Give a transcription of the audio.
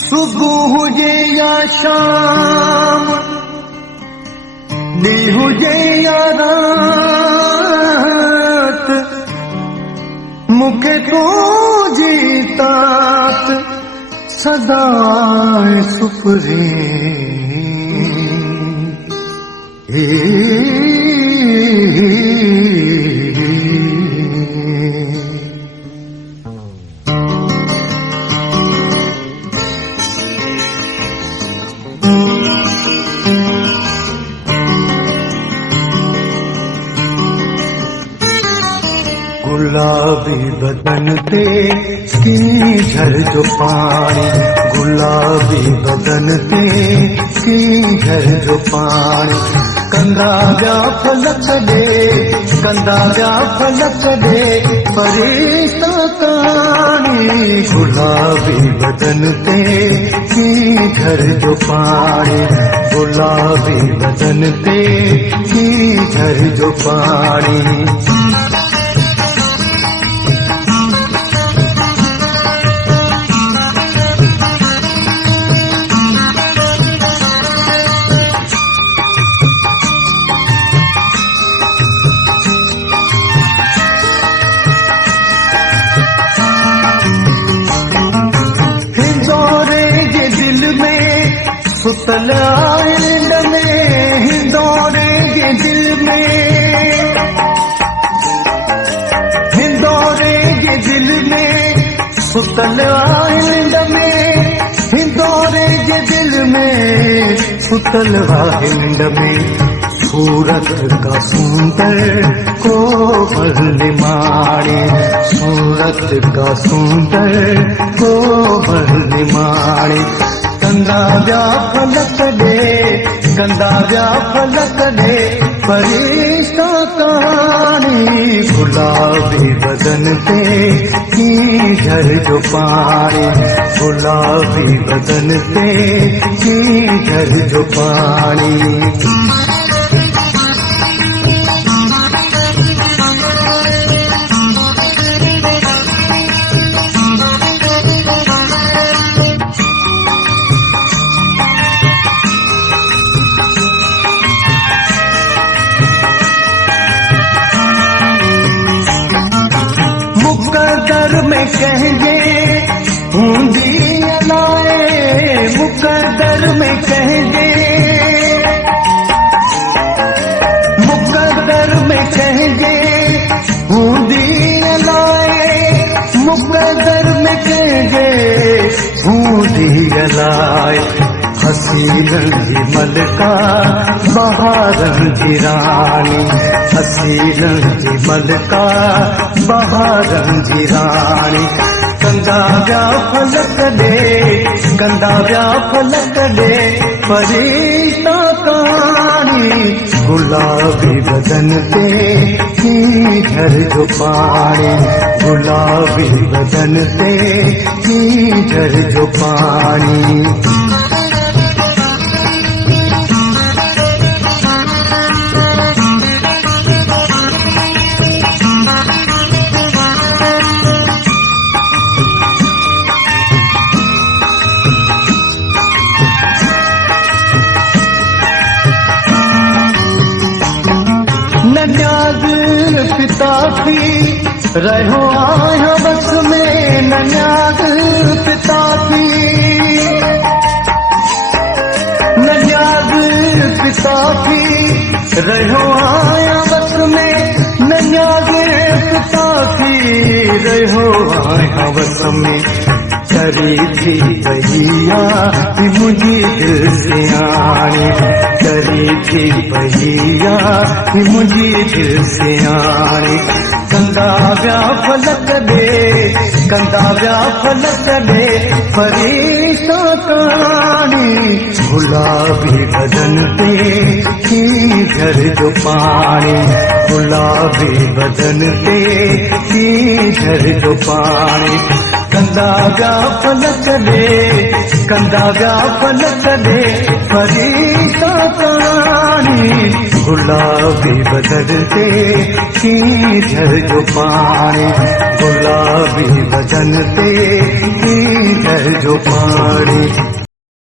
सुबह हुजे या शाम, ॾींहुं हुजे या रात, मूंखे तुंहिंजी तात सदा सुपरी। गुलाबी बदन ते कीझर जो पानी, गुलाबी बदन ते कीझर जो पानी, कंदा जा फलक दे, कंदा जा फलक दे फरिश्ता ताणी। गुलाबी बदन ते कीझर जो पानी, गुलाबी बदन ते कीझर जो पानी। सुतल आइंद में हिंदोरे के दिल में, हिंदोरे के दिल में, सुतल आइंद में हिंदोरे के दिल में, सुतल आइंद में। सूरत का सुंदर को निमाणे, सूरत का सुंदर को निमाणे। कंदा जा फलक दे, कंदा जा फलक दे फरिश्ता ताणी। गुलाबी बदन ते कीझर जो पानी, गुलाबी बदन ते कीझर जो पानी। मुकद्दर में कहेंगे हूंदी अलाए, मुकद्दर में कहेंगे, मुकद्दर में कहेंगे हूंदी अलाए, मुकद्दर में कहेंगे हूंदी अलाए। हसीनन जी मलका बहारन जी रानी, हसीनन जी मलका बहारन जी रानी। कंदा जा फलक दे, कंदा जा फलक दे फरिश्ता ताणी। गुलाबी बदन ते कीझर जो पानी, गुलाबी बदन ते कीझर जो पानी। नन्याद पिता थी रहो आया बस में, नन्याद पिता थी, नन्याद पिता थी रहो आया बस में, नन्याद पिता थी रहो आया बस में। करी थी भैया मुझी दिल से आने, करी थी भैया मुझी दिल से आने। कंदा व्या फलक दे, कंदा व्या फलक दे फरिश्ता ताणी। गुलाबी बदन पे कीझर जो पानी, गुलाबी बदन पे कीझर जो पानी। कंदा व्या पलक दे, कंदा व्या पलक दे, फरीदा कहानी गुलाबी बदन ते हींदर जो पानी, गुलाबी बदन ते हींदर जो पानी।